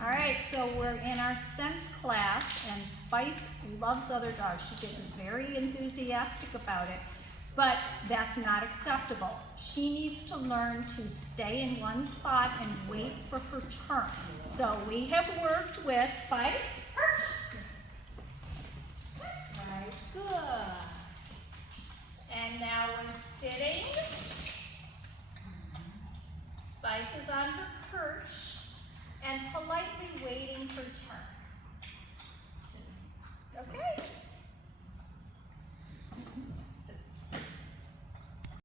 All right, so we're in our scent class, and Spice loves other dogs. She gets very enthusiastic about it, but that's not acceptable. She needs to learn to stay in one spot and wait for her turn. So we have worked with Spice, perch,